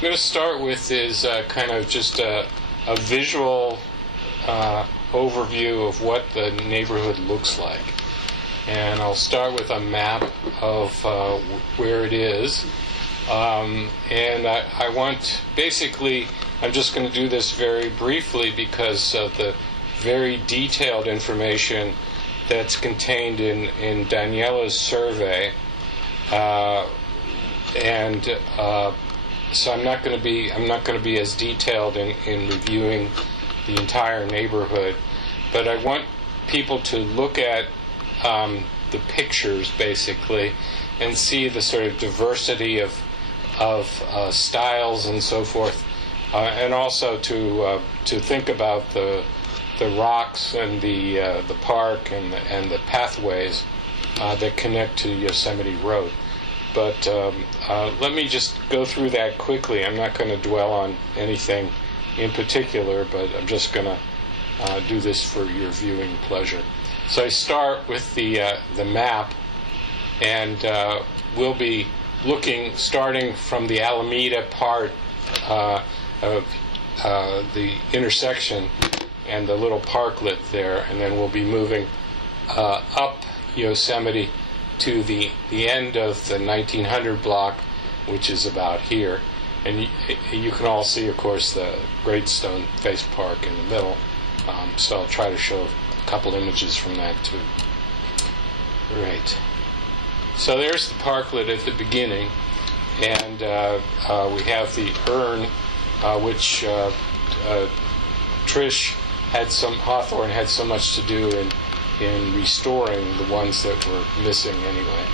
I'm going to start with is kind of just a visual overview of what the neighborhood looks like. And I'll start with a map of where it is. And I want, basically, I'm just going to do this very briefly because of the very detailed information that's contained in Daniela's survey. So I'm not going to be as detailed in reviewing the entire neighborhood, but I want people to look at the pictures basically and see the sort of diversity of styles and so forth, and also to think about the rocks and the park and the pathways that connect to Yosemite Road. But let me just go through that quickly. I'm not going to dwell on anything in particular, but I'm just going to do this for your viewing pleasure. So I start with the map, and we'll be looking, starting from the Alameda part of the intersection and the little parklet there, and then we'll be moving up Yosemite to the end of the 1900 block, which is about here. And you can all see, of course, the Great Stone Face Park in the middle. So I'll try to show a couple images from that too. Right. So there's the parklet at the beginning, and we have the urn, which Hawthorne had so much to do in restoring the ones that were missing anyway.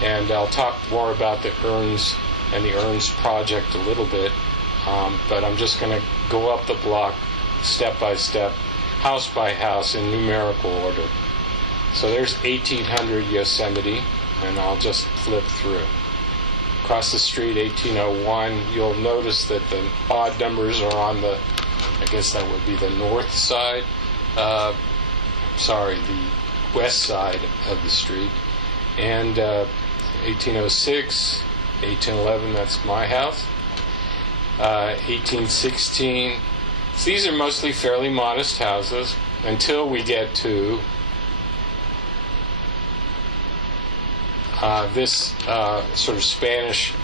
And I'll talk more about the urns and the urns project a little bit, but I'm just going to go up the block step by step, house by house in numerical order. So there's 1800 Yosemite, and I'll just flip through. Across the street, 1801, you'll notice that the odd numbers are on the, I guess that would be the north side, the west side of the street. And 1806, 1811, that's my house. 1816, so these are mostly fairly modest houses until we get to this sort of Spanish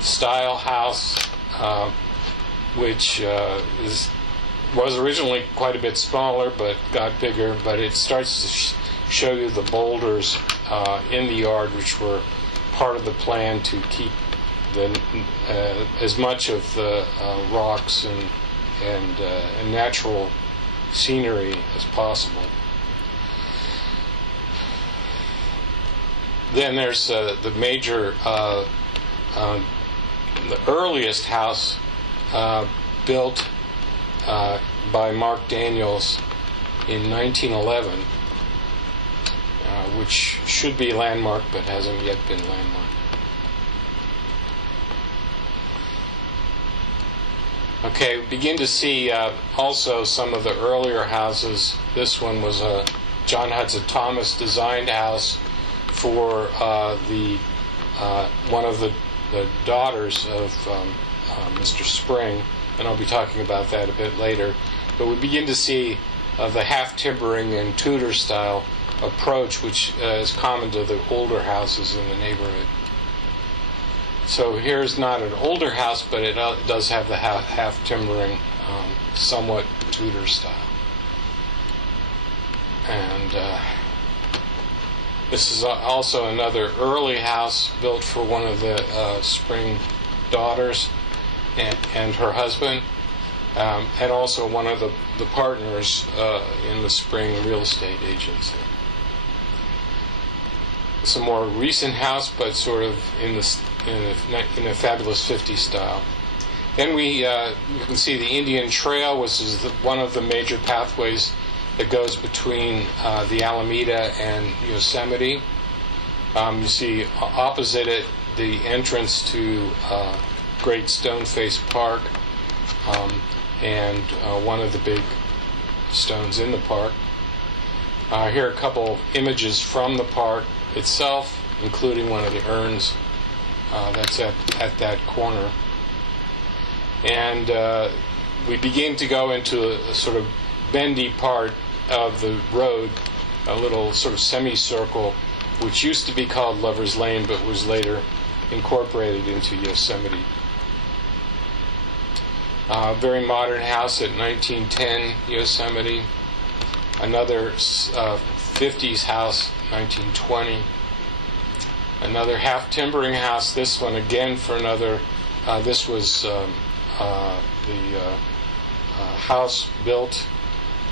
style house, which was originally quite a bit smaller but got bigger, but it starts to show you the boulders in the yard, which were part of the plan to keep as much of the rocks and natural scenery as possible. Then there's the major, the earliest house built by Mark Daniels in 1911, which should be landmarked but hasn't yet been landmarked. Okay, we begin to see also some of the earlier houses. This one was a John Hudson Thomas designed house for one of the daughters of Mr. Spring, and I'll be talking about that a bit later. But we begin to see the half-timbering and Tudor style approach, which is common to the older houses in the neighborhood. So here's not an older house, but it does have the half-timbering, somewhat Tudor style. And this is also another early house built for one of the Spring daughters and her husband, and also one of the partners in the Spring real estate agency. It's a more recent house, but sort of in a fabulous 50s style. Then you can see the Indian Trail, which is one of the major pathways that goes between the Alameda and Yosemite. You see opposite it the entrance to Great Stone Face Park, and one of the big stones in the park. Here are a couple images from the park itself, including one of the urns that's at that corner. And we begin to go into a sort of bendy part of the road, a little sort of semicircle, which used to be called Lover's Lane, but was later incorporated into Yosemite. Very modern house at 1910 Yosemite. Another 50s house, 1920. Another half timbering house. This one again for another. This was the house built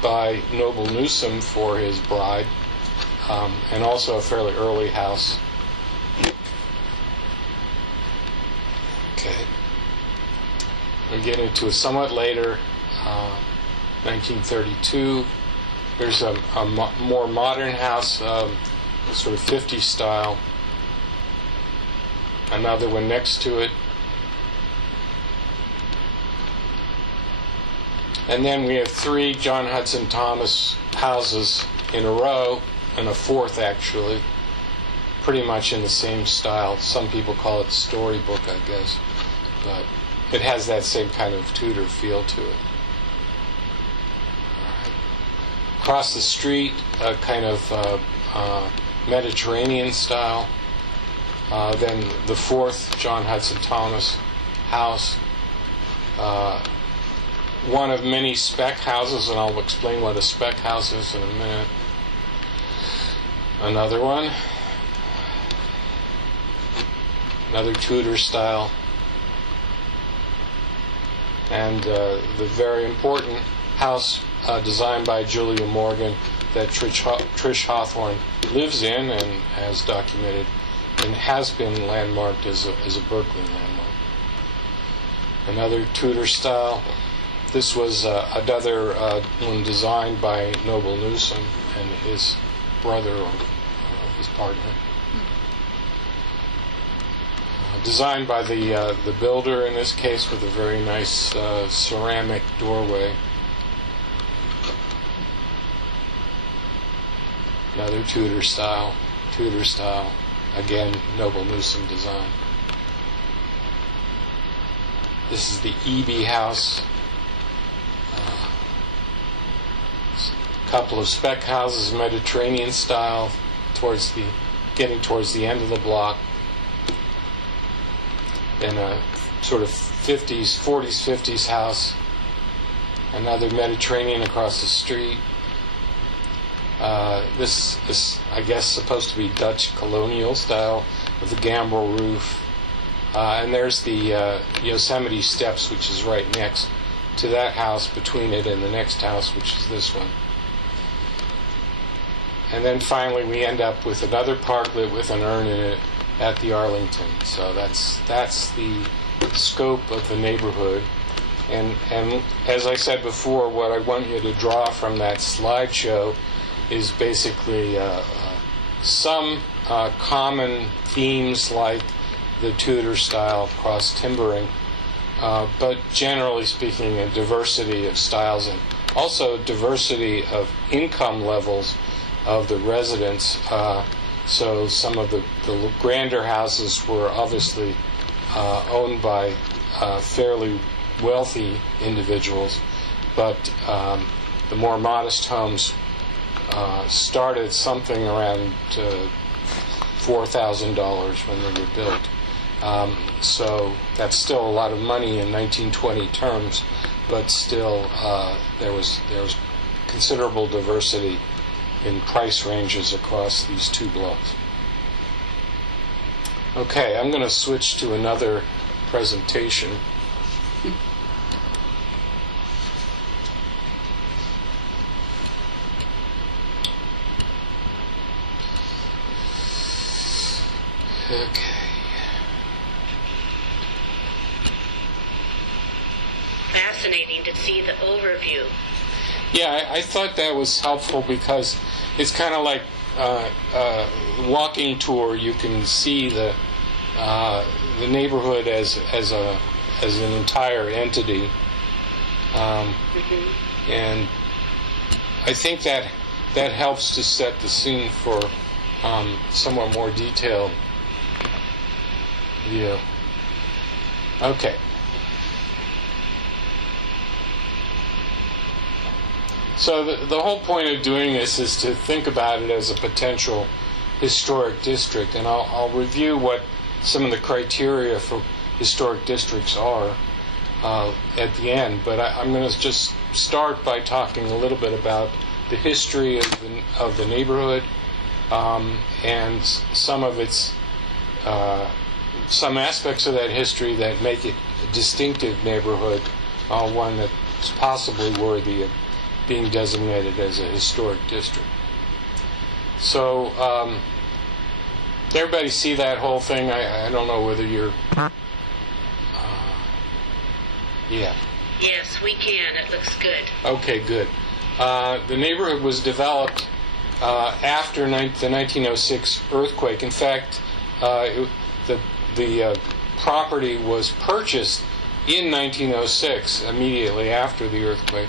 by Noble Newsom for his bride, and also a fairly early house. Okay. We get into a somewhat later, 1932. There's a more modern house, sort of 50s style. Another one next to it. And then we have 3 John Hudson Thomas houses in a row, and a fourth actually, pretty much in the same style. Some people call it storybook, I guess, but it has that same kind of Tudor feel to it. Right. Across the street, a kind of Mediterranean style. Then the 4th John Hudson Thomas house. One of many spec houses, and I'll explain what a spec house is in a minute. Another one. Another Tudor style. And the very important house designed by Julia Morgan that Trish Hawthorne lives in and has documented and has been landmarked as a Berkeley landmark. Another Tudor style. This was another one designed by Noble Newsom and his brother or his partner. Designed by the builder in this case, with a very nice ceramic doorway. Another Tudor style. Again, Noble Newsom design. This is the Eby house. A couple of spec houses, Mediterranean style, getting towards the end of the block. Then a sort of 40s, 50s house. Another Mediterranean across the street. This is, I guess, supposed to be Dutch colonial style with a gambrel roof. And there's the Yosemite Steps, which is right next to that house, between it and the next house, which is this one. And then finally we end up with another parklet with an urn in it at the Arlington. So that's the scope of the neighborhood. And as I said before, what I want you to draw from that slideshow is basically some common themes like the Tudor style cross timbering, but generally speaking a diversity of styles and also diversity of income levels of the residents. So some of the grander houses were obviously owned by fairly wealthy individuals, but the more modest homes started something around $4,000 when they were built. So that's still a lot of money in 1920 terms, but still there was considerable diversity in price ranges across these 2 blocks. Okay, I'm going to switch to another presentation. Okay. Fascinating to see the overview. Yeah, I thought that was helpful because it's kind of like a walking tour. You can see the neighborhood as an entire entity, and I think that helps to set the scene for somewhat more detailed view. Okay. So the whole point of doing this is to think about it as a potential historic district, and I'll review what some of the criteria for historic districts are at the end. But I'm going to just start by talking a little bit about the history of the neighborhood and some of its some aspects of that history that make it a distinctive neighborhood, one that's possibly worthy of being designated as a historic district. So, everybody see that whole thing? I don't know whether you're... yeah. Yes, we can. It looks good. Okay, good. The neighborhood was developed after the 1906 earthquake. In fact, the property was purchased in 1906, immediately after the earthquake,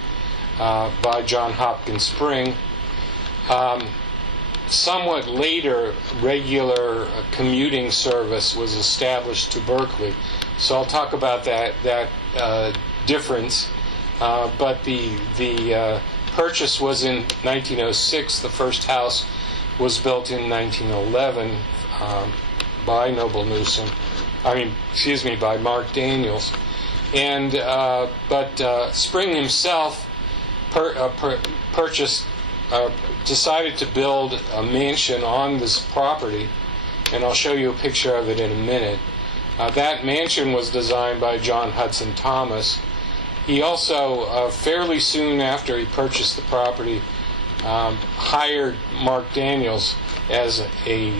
by John Hopkins Spring. Somewhat later, regular commuting service was established to Berkeley. So I'll talk about that difference. But the purchase was in 1906. The first house was built in 1911 by Noble Newsom. By Mark Daniels. And but Spring himself decided to build a mansion on this property, and I'll show you a picture of it in a minute. That mansion was designed by John Hudson Thomas. He also, fairly soon after he purchased the property, hired Mark Daniels as a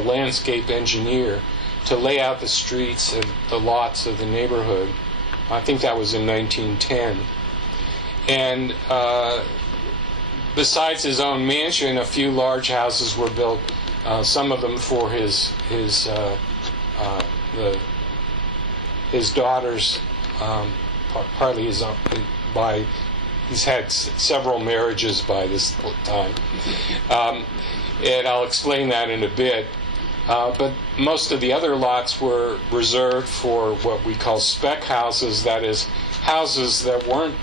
landscape engineer to lay out the streets and the lots of the neighborhood. I think that was in 1910. And besides his own mansion, a few large houses were built. Some of them for his daughters. Partly he's had several marriages by this time, and I'll explain that in a bit. But most of the other lots were reserved for what we call spec houses, that is, houses that weren't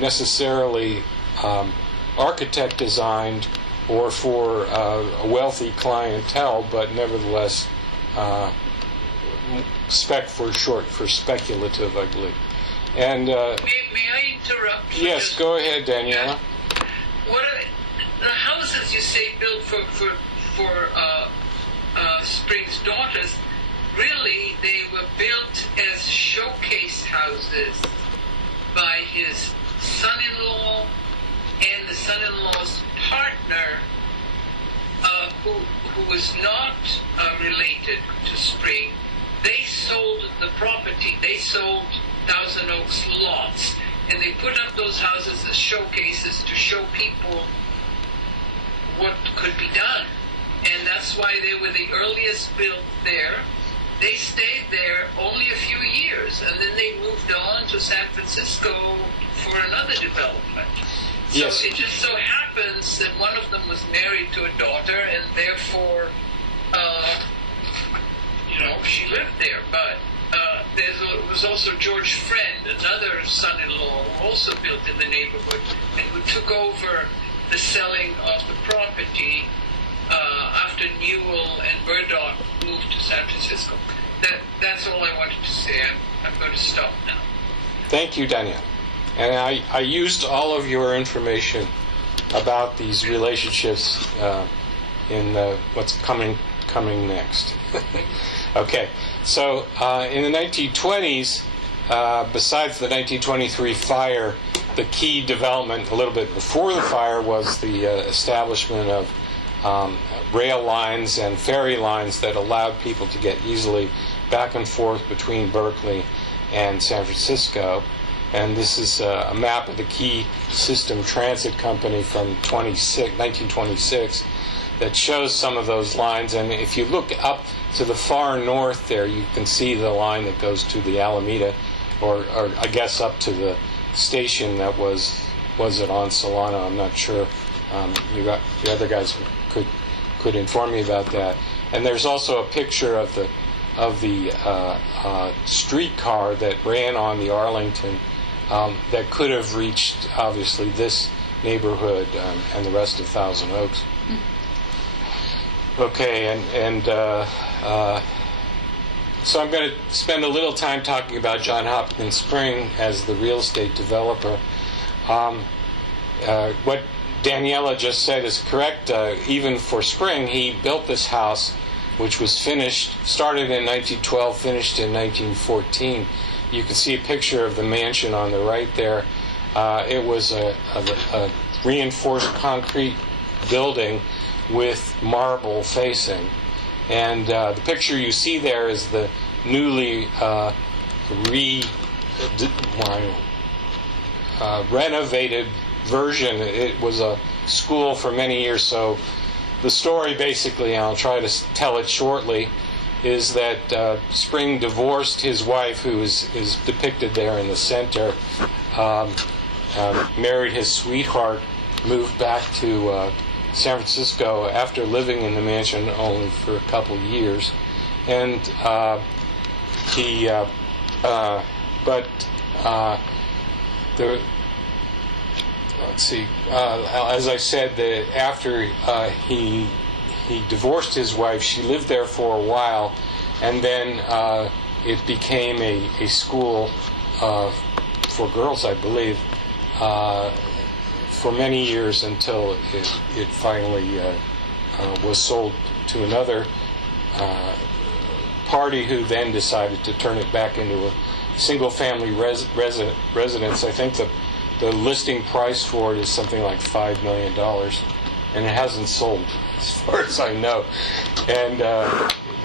necessarily architect designed or for a wealthy clientele, but nevertheless spec for short for speculative, I believe. And may I interrupt? Yes, go ahead, Daniela. What are the houses you say built for Spring's daughters? Really, they were built as showcase houses by his son-in-law and the son-in-law's partner, who was not related to Spring. They sold the property. They sold Thousand Oaks lots, and they put up those houses as showcases to show people what could be done. And that's why they were the earliest built there. They stayed there only a few years, and then they moved on to San Francisco for another development. Yes. So it just so happens that one of them was married to a daughter, and therefore, she lived there. But there was also George Friend, another son-in-law, who also built in the neighborhood, and who took over the selling of the property after Newell and Murdoch moved to San Francisco. That's all I wanted to say. I'm going to stop now. Thank you, Daniel. And I used all of your information about these relationships in what's coming next. Okay, so in the 1920s, besides the 1923 fire, the key development a little bit before the fire was the establishment of rail lines and ferry lines that allowed people to get easily back and forth between Berkeley and San Francisco. And this is a map of the Key System Transit Company from 1926 that shows some of those lines. And if you look up to the far north there, you can see the line that goes to the Alameda, or I guess up to the station that was it on Solano? I'm not sure. The other guys could inform me about that. And there's also a picture of the streetcar that ran on the Arlington that could have reached, obviously, this neighborhood and the rest of Thousand Oaks. Okay, so I'm going to spend a little time talking about John Hopkins Spring as the real estate developer. What Daniela just said is correct. Even for Spring, he built this house, which was started in 1912, finished in 1914. You can see a picture of the mansion on the right there. It was a reinforced concrete building with marble facing. And the picture you see there is the newly renovated version. It was a school for many years, so the story basically, and I'll try to tell it shortly, is that Spring divorced his wife, who is depicted there in the center, married his sweetheart, moved back to San Francisco after living in the mansion only for a couple years, and as I said, after he divorced his wife, she lived there for a while, and then it became a school for girls, I believe, for many years until it finally was sold to another party, who then decided to turn it back into a single-family residence. I think the listing price for it is something like $5 million, and it hasn't sold, as far as I know. And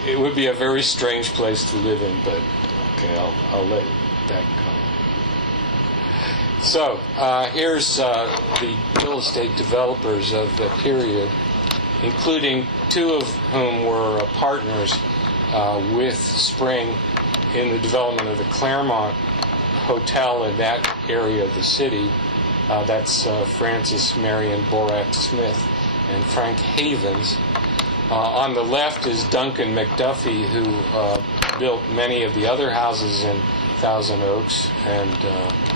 it would be a very strange place to live in, but okay, I'll let that go. So here's the real estate developers of the period, including two of whom were partners with Spring in the development of the Claremont Hotel in that area of the city. That's Francis Marion Borak Smith and Frank Havens. On the left is Duncan McDuffie, who built many of the other houses in Thousand Oaks and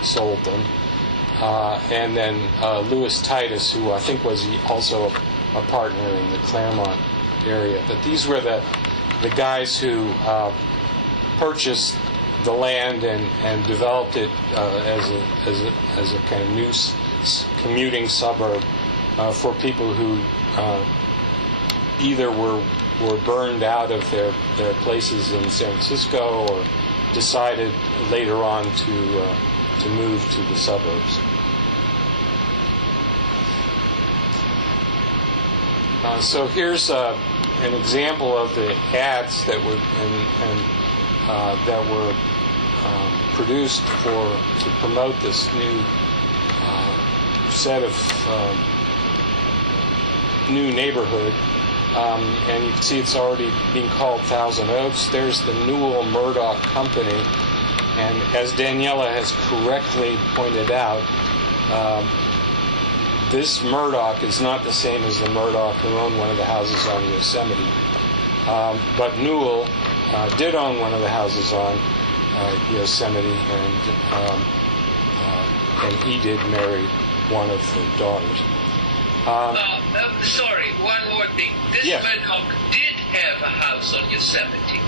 sold them. And then Louis Titus, who I think was also a partner in the Claremont area. But these were the guys who purchased the land and developed it as a kind of new commuting suburb for people who either were burned out of their places in San Francisco or decided later on to move to the suburbs. So here's an example of the ads that were produced to promote this new set of new neighborhood. And you can see it's already being called Thousand Oaks. There's the Newell Murdoch Company. And as Daniela has correctly pointed out, this Murdoch is not the same as the Murdoch who owned one of the houses on Yosemite. But Newell did own one of the houses on Yosemite, and he did marry one of the daughters. Sorry, one more thing. This Murdoch did have a house on Yosemite.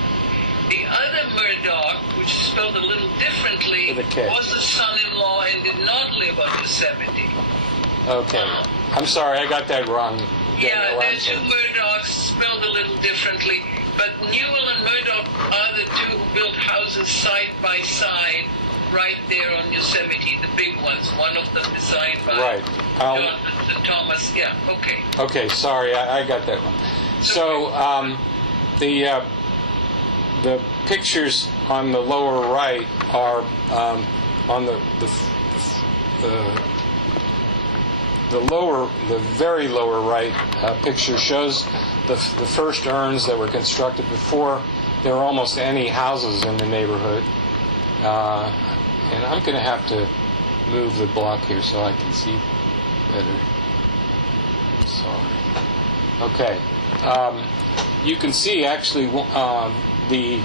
The other Murdoch, which is spelled a little differently, was a son-in-law and did not live on Yosemite. Okay. I'm sorry, I got that wrong. Yeah, there are two Murdochs spelled a little differently, but Newell and Murdoch are the two who built houses side by side right there on Yosemite, the big ones. One of them designed by Jonathan Thomas. Yeah, okay. Okay, sorry, I got that wrong. So the pictures on the lower right are on the very lower right picture shows the first urns that were constructed before there were almost any houses in the neighborhood. And I'm going to have to move the block here so I can see better. Sorry. Okay. You can see actually the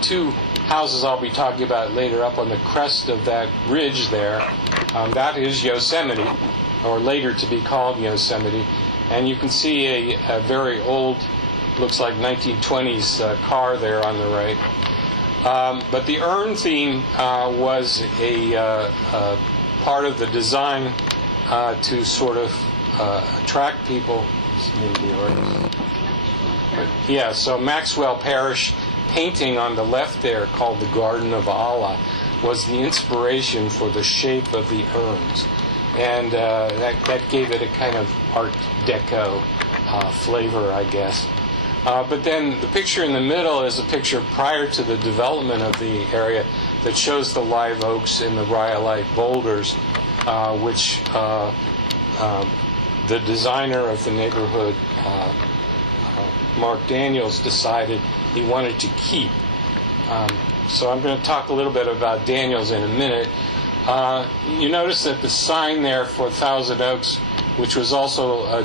two houses I'll be talking about later up on the crest of that ridge there, that is Yosemite, or later to be called Yosemite. And you can see a very old, looks like 1920s car there on the right. But the urn theme was a part of the design to sort of attract people. Yeah, so Maxwell Parrish painting on the left there, called the Garden of Allah, was the inspiration for the shape of the urns. And that gave it a kind of Art Deco flavor, I guess. But then the picture in the middle is a picture prior to the development of the area that shows the live oaks and the rhyolite boulders, which the designer of the neighborhood, Mark Daniels, decided he wanted to keep. So I'm going to talk a little bit about Daniels in a minute. You notice that the sign there for Thousand Oaks, which was also a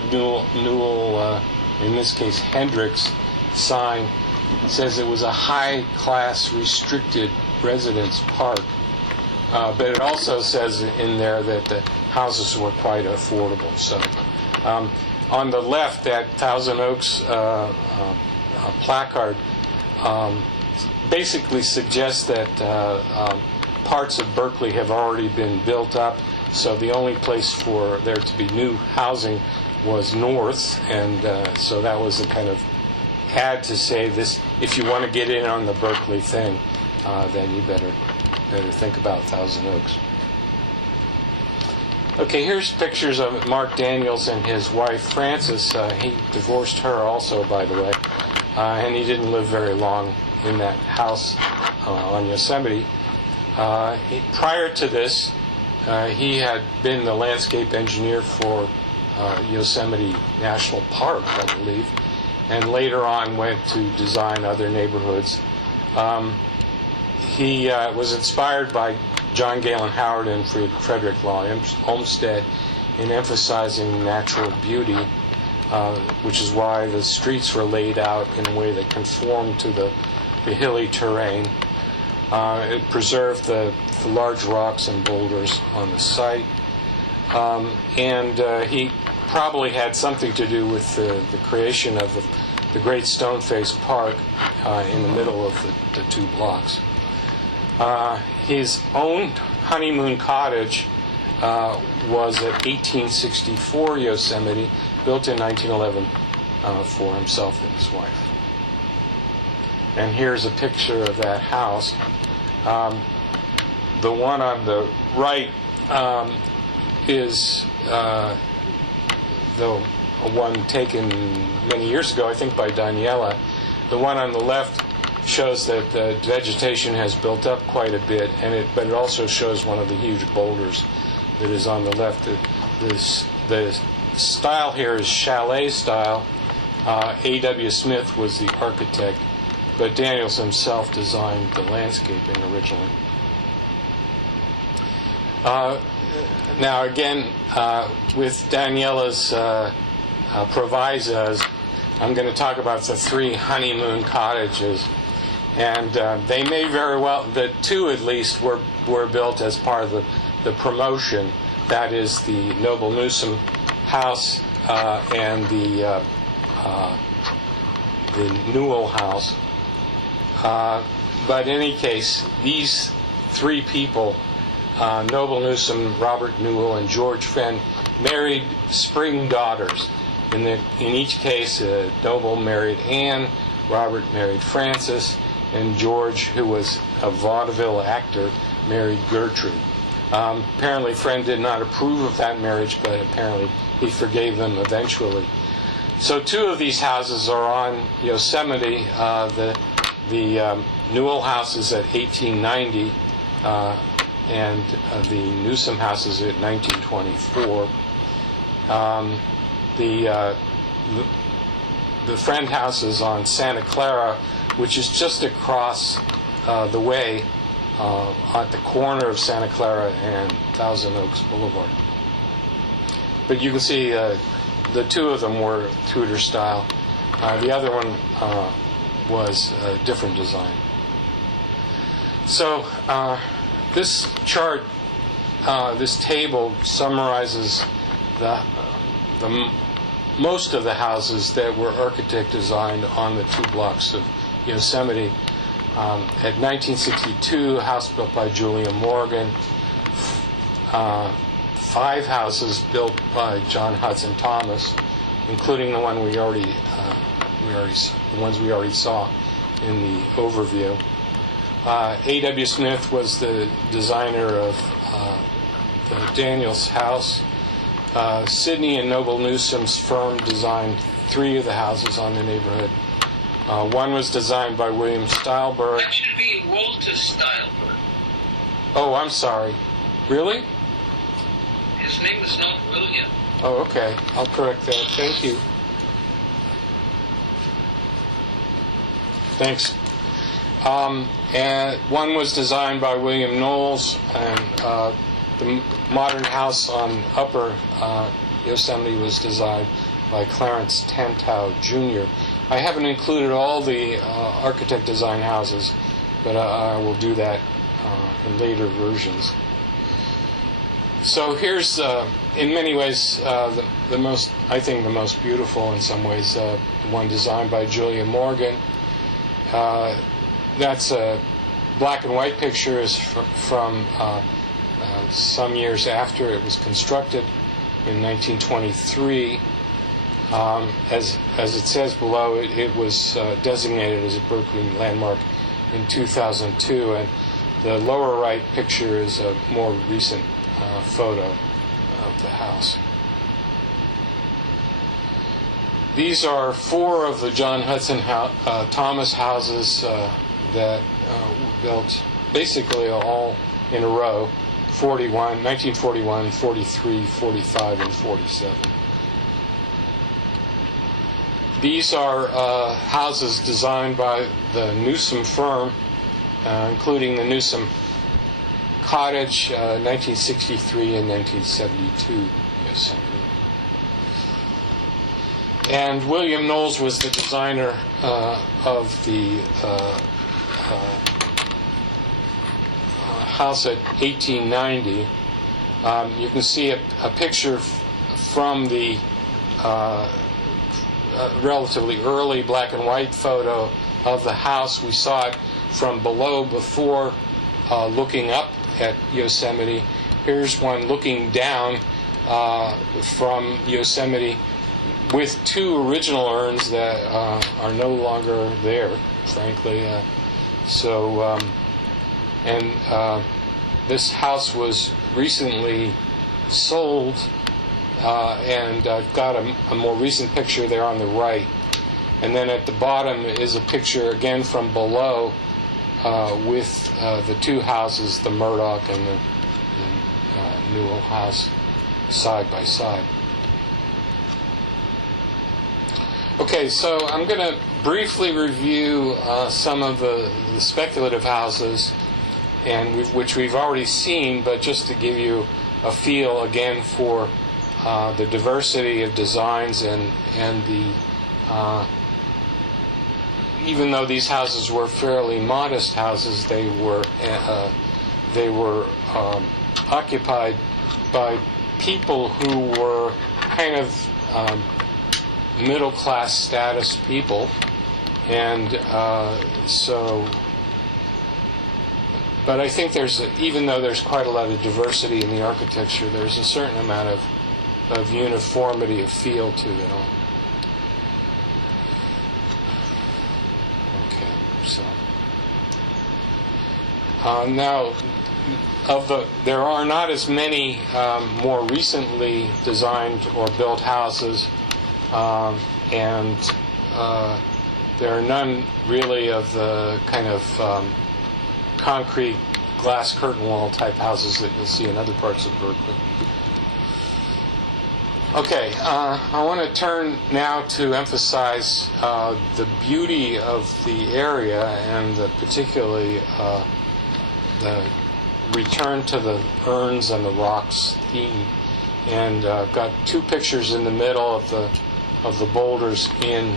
Newell in this case Hendricks sign, says it was a high-class restricted residence park. But it also says in there that the houses were quite affordable. So on the left, that Thousand Oaks placard basically suggests that parts of Berkeley have already been built up, so the only place for there to be new housing was north, and so that was a kind of ad to say this: if you want to get in on the Berkeley thing, then you better think about Thousand Oaks. Okay, here's pictures of Mark Daniels and his wife Frances. He divorced her also, by the way, and he didn't live very long in that house on Yosemite. Prior to this, he had been the landscape engineer for Yosemite National Park, I believe, and later on went to design other neighborhoods. He was inspired by John Galen Howard and Frederick Law Olmsted in emphasizing natural beauty, which is why the streets were laid out in a way that conformed to the hilly terrain. It preserved the large rocks and boulders on the site. And he probably had something to do with the creation of the Great Stone-Faced Park in the middle of the two blocks. His own honeymoon cottage was at 1864 Yosemite, built in 1911 for himself and his wife. And here's a picture of that house. The one on the right is the one taken many years ago, I think, by Daniela. The one on the left shows that the vegetation has built up quite a bit, but it also shows one of the huge boulders that is on the left. The style here is chalet style. A.W. Smith was the architect, but Daniels himself designed the landscaping originally. Now again, with Daniela's provisos, I'm going to talk about the three honeymoon cottages. And they may very well, the two at least, were built as part of the promotion. That is the Noble Newsom house and the Newell house. But in any case, these three people, Noble Newsom, Robert Newell, and George Fenn, married spring daughters. In each case, Noble married Anne, Robert married Frances, and George, who was a vaudeville actor, married Gertrude. Apparently, Fenn did not approve of that marriage, but apparently he forgave them eventually. So two of these houses are on Yosemite. The Newell house is at 1890, and the Newsom house is at 1924. The Friend house is on Santa Clara, which is just across the way at the corner of Santa Clara and Thousand Oaks Boulevard. But you can see the two of them were Tudor style. The other one was a different design. So this chart, this table summarizes most of the houses that were architect designed on the 2 blocks of Yosemite. At 1962, a house built by Julia Morgan, 5 houses built by John Hudson Thomas, including the ones we already saw in the overview. A.W. Smith was the designer of the Daniels house. Sidney and Noble Newsom's firm designed 3 of the houses on the neighborhood. One was designed by William Stylberg. That should be Walter Stylberg. Oh, I'm sorry. Really? His name is not William. Oh, okay. I'll correct that. Thank you. Thanks. And one was designed by William Knowles, and the modern house on Upper Yosemite was designed by Clarence Tantow Jr. I haven't included all the architect design houses, but I will do that in later versions. So here's, in many ways, the most beautiful in some ways, the one designed by Julia Morgan. That's a black and white picture, is from some years after it was constructed in 1923. As it says below, it was designated as a Berkeley landmark in 2002, and the lower right picture is a more recent photo of the house. These are 4 of the John Hudson Thomas houses that were built basically all in a row: 1941, 43, 45, and 47. These are houses designed by the Newsom firm, including the Newsom Cottage, 1963 and 1972 Yosemite. And William Knowles was the designer of the house at 1890. You can see a picture from the relatively early black and white photo of the house. We saw it from below before, looking up at Yosemite. Here's one looking down from Yosemite with 2 original urns that are no longer there, frankly. This house was recently sold, and I've got a more recent picture there on the right. And then at the bottom is a picture again from below with the 2 houses, the Murdoch and the Newell house, side by side. Okay, so I'm going to briefly review some of the speculative houses, and which we've already seen, but just to give you a feel again for the diversity of designs and the even though these houses were fairly modest houses, they were occupied by people who were kind of middle class status people, and but I think even though there's quite a lot of diversity in the architecture, there's a certain amount of uniformity of feel to it all. Okay, so now there are not as many more recently designed or built houses, and there are none really of the kind of concrete glass curtain wall type houses that you'll see in other parts of Berkeley. Okay, I want to turn now to emphasize the beauty of the area, and particularly the return to the urns and the rocks theme. And I've got 2 pictures in the middle of the boulders in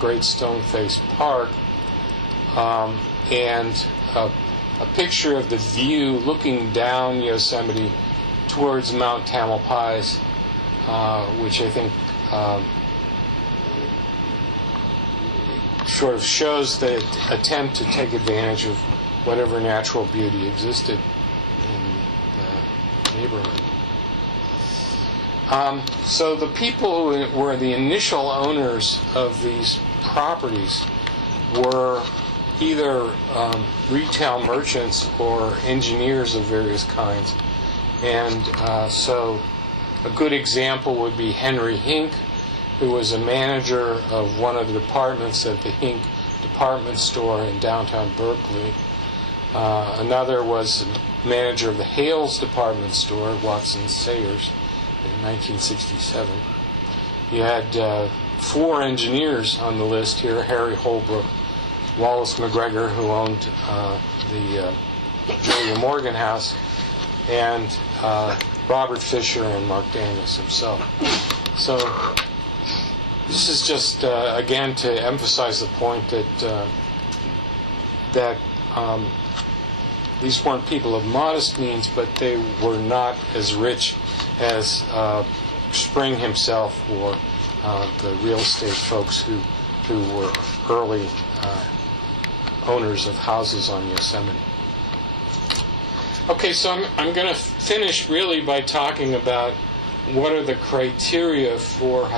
Great Stone Face Park, and a picture of the view looking down Yosemite towards Mount Tamalpais, which I think sort of shows the attempt to take advantage of whatever natural beauty existed in the neighborhood. So the people who were the initial owners of these properties were either retail merchants or engineers of various kinds. And so a good example would be Henry Hink, who was a manager of one of the departments at the Hink department store in downtown Berkeley. Another was manager of the Hales department store, Watson Sayers, in 1967. You had 4 engineers on the list here: Harry Holbrook, Wallace McGregor, who owned the Julia Morgan House, and Robert Fisher and Mark Daniels himself. So this is just, again, to emphasize the point that these weren't people of modest means, but they were not as rich as Spring himself or the real estate folks who were early owners of houses on Yosemite. Okay, so I'm going to finish really by talking about what are the criteria for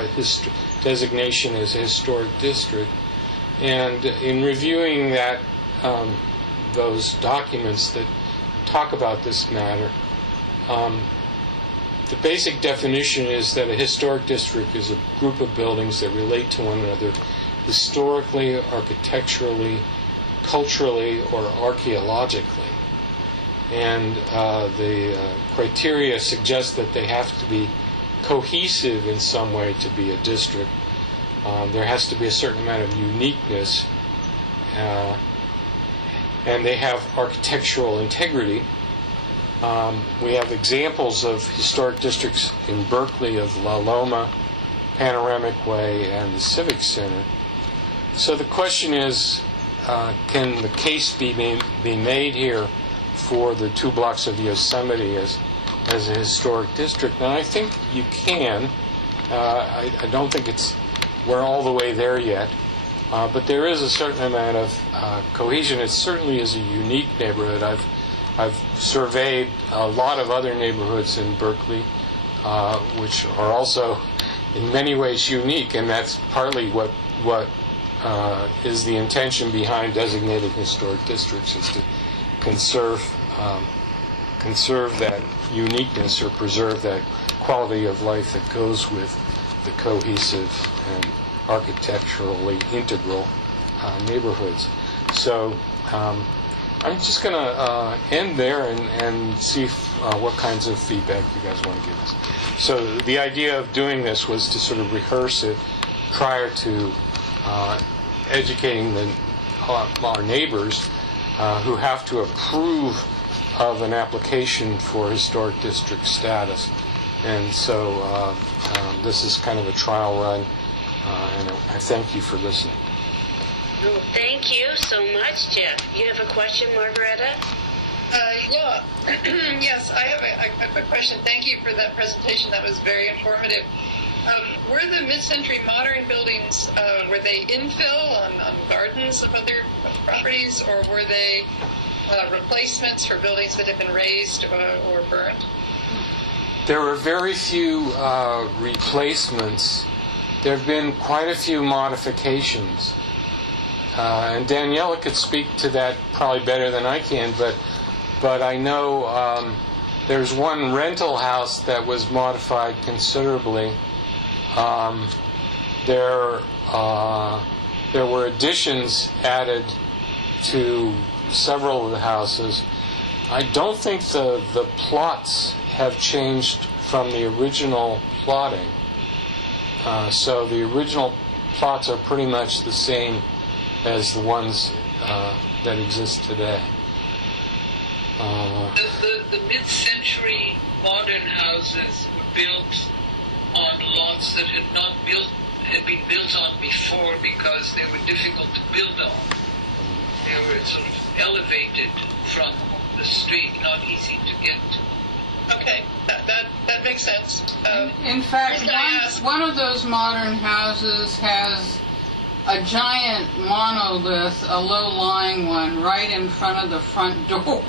designation as a historic district. And in reviewing that, those documents that talk about this matter, the basic definition is that a historic district is a group of buildings that relate to one another historically, architecturally, culturally, or archaeologically. And the criteria suggest that they have to be cohesive in some way to be a district. There has to be a certain amount of uniqueness, and they have architectural integrity. We have examples of historic districts in Berkeley of La Loma, Panoramic Way, and the Civic Center. So the question is, can the case be made here for the 2 blocks of Yosemite as a historic district? And I think you can. I don't think we're all the way there yet, but there is a certain amount of cohesion. It certainly is a unique neighborhood. I've surveyed a lot of other neighborhoods in Berkeley, which are also in many ways unique, and that's partly what is the intention behind designating historic districts, is to conserve that uniqueness or preserve that quality of life that goes with the cohesive and architecturally integral neighborhoods. So I'm just going to end there and see what kinds of feedback you guys want to give us. So the idea of doing this was to sort of rehearse it prior to educating our neighbors who have to approve of an application for historic district status. And so this is kind of a trial run, and I thank you for listening. Well, thank you so much, Jeff. You have a question, Margareta? Yeah. Yes, I have a quick question. Thank you for that presentation. That was very informative. Were the mid-century modern buildings, were they infill on gardens of other properties, or were they replacements for buildings that had been razed or burned? There were very few replacements. There have been quite a few modifications. And Daniela could speak to that probably better than I can, but I know there's one rental house that was modified considerably. There were additions added to several of the houses. I don't think the plots have changed from the original plotting. So the original plots are pretty much the same as the ones that exist today. The mid-century modern houses were built on lots that had been built on before because they were difficult to build on. They were sort of elevated from the street, not easy to get to. Okay, that makes sense. In fact, reason I asked- one of those modern houses has a giant monolith, a low-lying one, right in front of the front door.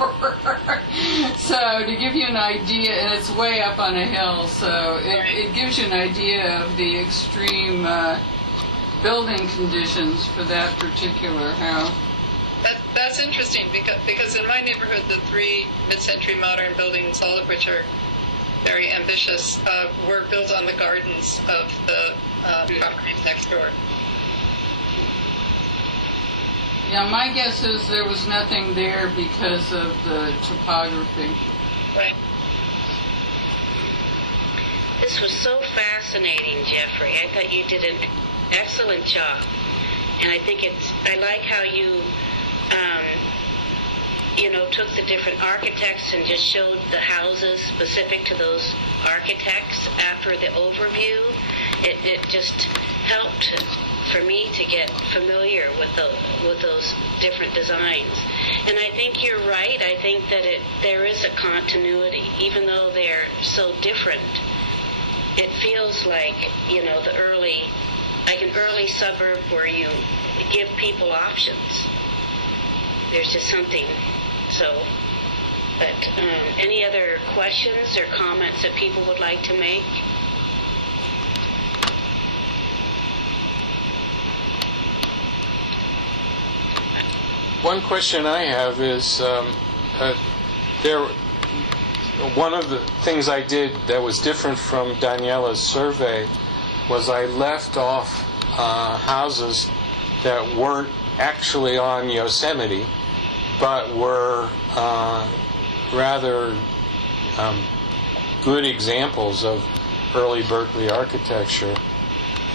So to give you an idea, and it's way up on a hill, so it gives you an idea of the extreme building conditions for that particular house. That's interesting because in my neighborhood, the 3 mid-century modern buildings, all of which are very ambitious, were built on the gardens of the properties next door. Yeah, my guess is there was nothing there because of the topography. Right. This was so fascinating, Jeffrey. I thought you did an excellent job. And I think I like how you, took the different architects and just showed the houses specific to those architects after the overview. It just helped for me to get familiar with those different designs. And I think you're right. I think that there is a continuity, even though they're so different. It feels like, the early suburb where you give people options. There's just something. But any other questions or comments that people would like to make? One question I have is one of the things I did that was different from Daniela's survey was I left off houses that weren't actually on Yosemite, but were rather good examples of early Berkeley architecture,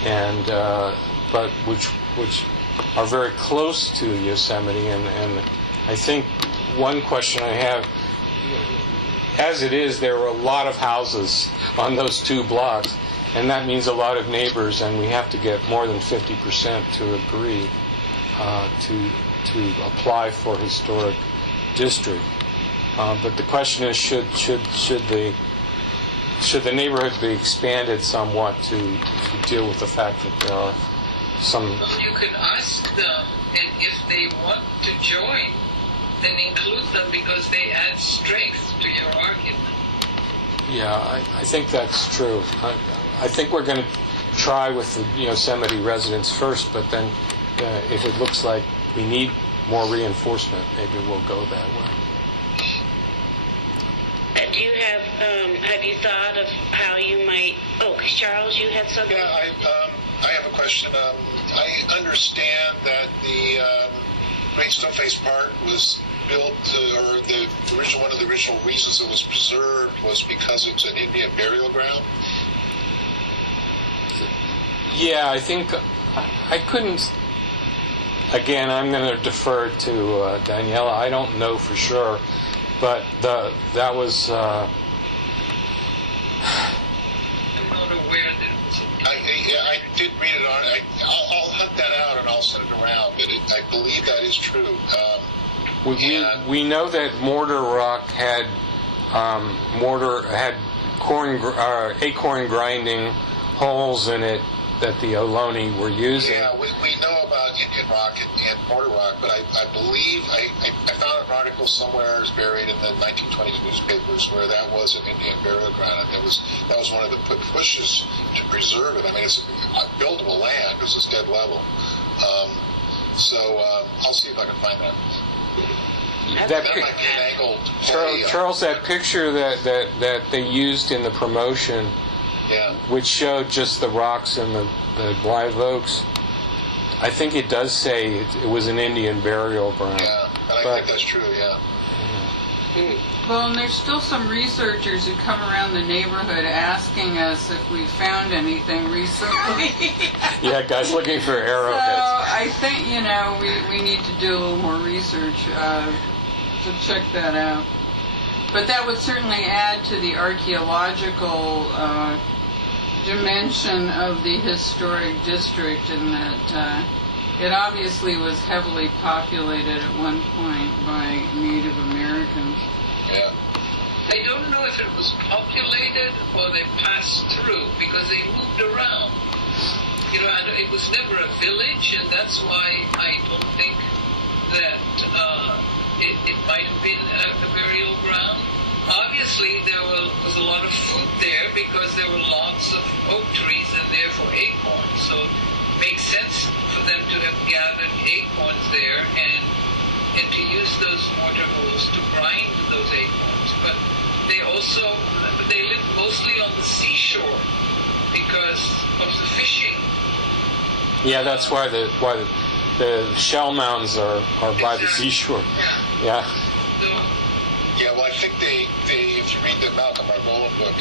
and but which are very close to Yosemite. And I think one question I have, as it is, there are a lot of houses on those 2 blocks, and that means a lot of neighbors, and we have to get more than 50% to agree to apply for historic district. But the question is, should the neighborhood be expanded somewhat to deal with the fact that there are some... Well, you can ask them, and if they want to join, then include them because they add strength to your argument. Yeah, I think that's true. I think we're going to try with the Yosemite residents first, but then if it looks like we need more reinforcement, maybe we'll go that way. Do you have you thought of how you might... Oh, Charles, you had something? Yeah, I have a question. I understand that the Great Stoneface Park was built, or one of the original reasons it was preserved was because it's an Indian burial ground. Yeah, I think I couldn't... Again, I'm going to defer to Daniela. I don't know for sure, but that was... I'm not aware that it was... I did read it on... I'll hunt that out and I'll send it around, but I believe that is true. We know that mortar rock had acorn grinding holes in it that the Ohlone were using. Yeah, we know about Indian rock and mortar rock, but I believe I found an article somewhere buried in the 1920s newspapers where that was an Indian burial ground, and that was one of the pushes to preserve it. I mean, it's buildable land because it's dead level. So I'll see if I can find that. That might be an angled. Charles, that picture that they used in the promotion, yeah, which showed just the rocks and the live oaks, I think it does say it was an Indian burial ground. Yeah, and I think that's true, yeah. Well, and there's still some researchers who come around the neighborhood asking us if we found anything recently. Yeah, guys looking for arrowheads. So I think, we need to do a little more research to check that out. But that would certainly add to the archaeological dimension of the historic district, in that it obviously was heavily populated at one point by Native Americans. Yeah. I don't know if it was populated or they passed through because they moved around. You know, and it was never a village, and that's why I don't think that it might have been a burial ground. Obviously, there was a lot of food there because there were lots of oak trees and therefore acorns. So it makes sense for them to have gathered acorns there and to use those mortar holes to grind those acorns. But they lived mostly on the seashore because of the fishing. Yeah, that's why the shell mounds are by the seashore. Yeah. So, Yeah, well, I think they if you read the Malcolm Margolin book,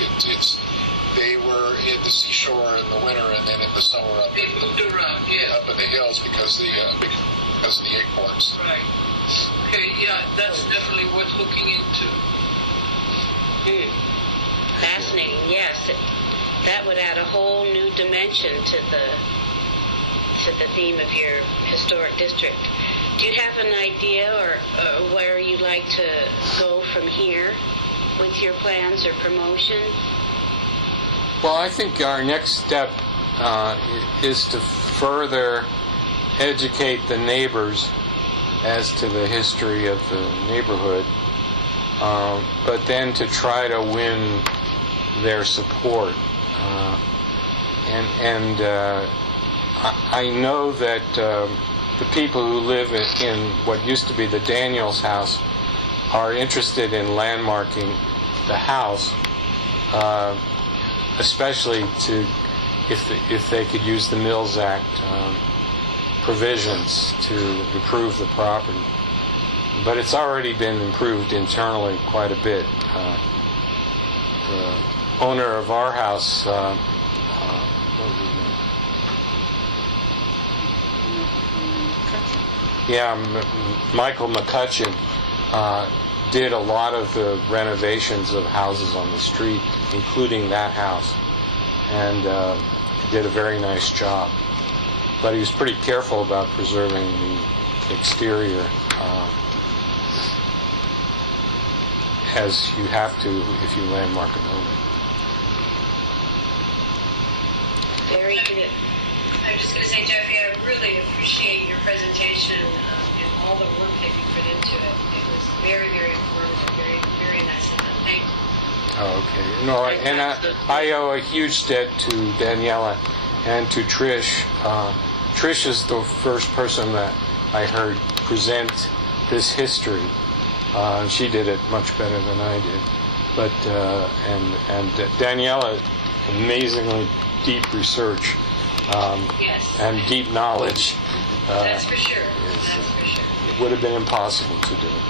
they were in the seashore in the winter and then in the summer up they moved around, yeah. up in the hills because of the acorns. Right. Okay, yeah, that's definitely worth looking into. Fascinating, yes. That would add a whole new dimension to the theme of your historic district. Do you have an idea or where you'd like to go from here with your plans or promotion? Well, I think our next step is to further educate the neighbors as to the history of the neighborhood, but then to try to win their support. I know that the people who live in what used to be the Daniels house are interested in landmarking the house, especially if they could use the Mills Act provisions to improve the property. But it's already been improved internally quite a bit. The owner of our house, what was his name? Yeah, Michael McCutcheon did a lot of the renovations of houses on the street, including that house, and did a very nice job. But he was pretty careful about preserving the exterior, as you have to if you landmark a building. Very good. I'm just going to say, Jeffy, I really appreciate your presentation and all the work that you put into it. It was very, very informative, very, very nicely done. Thank you. Oh, okay. No, and I owe a huge debt to Daniela and to Trish. Trish is the first person that I heard present this history. She did it much better than I did. But and Daniela, amazingly deep research. Yes. And deep knowledge. That's for sure. That's for sure. It would have been impossible to do it.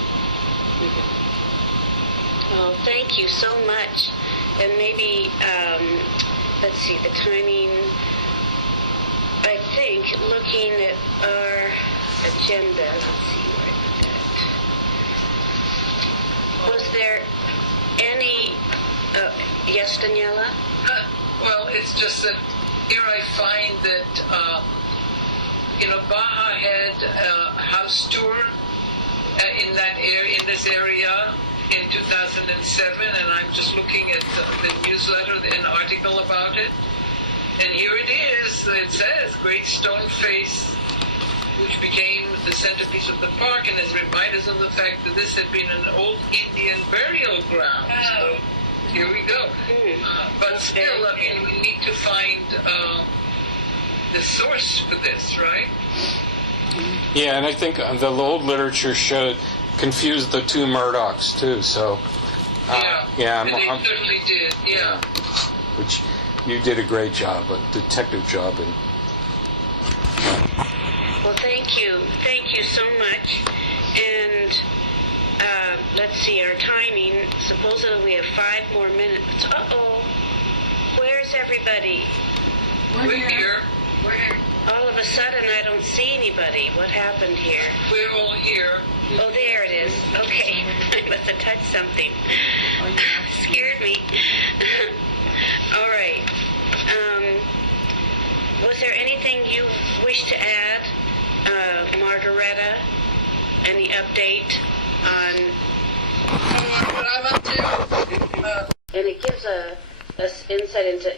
Well, thank you so much. And maybe, let's see, the timing, I think, looking at our agenda, let's see where I put that. Was there any, yes, Daniela? Well, it's just that here I find that, Baja had a house tour in that area, in this area, in 2007, and I'm just looking at the newsletter, an article about it, and here it is. It says Great Stone Face, which became the centerpiece of the park, and has reminded us of the fact that this had been an old Indian burial ground. So here we go. But still, I mean, we need to find the source for this, right? Yeah, and I think the old literature confused the two Murdochs too. So And they certainly did. Yeah. Which you did a great job, a detective job in. Well, thank you so much. And let's see, our timing, supposedly we have 5 more minutes. Uh-oh, where's everybody? We're here. All of a sudden I don't see anybody. What happened here? We're all here. Oh, there it is. Okay, I must have touched something. Scared me. All right. Was there anything you wish to add Margaretta, any update on? What I'm up to. And it gives us insight into,